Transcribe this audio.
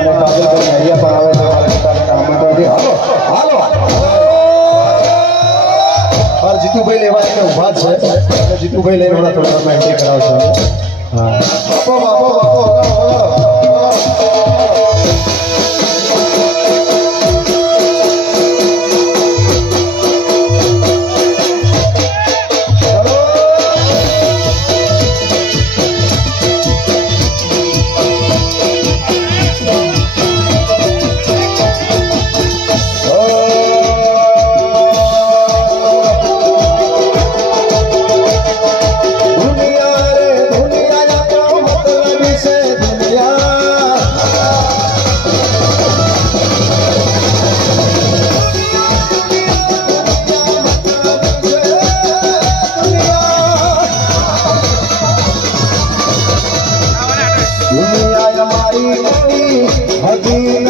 અને કાજલભાઈ અહીંયા પણ આવે છે મારા આમંત્રણથી. હાલો હાલો મારા જીતુભાઈ લેવા એટલે ઊભા જ છે. જીતુભાઈ લઈને થોડા થોડા એન્ટ્રી કરાવશે. હા બાપો બાપો બાપો હદી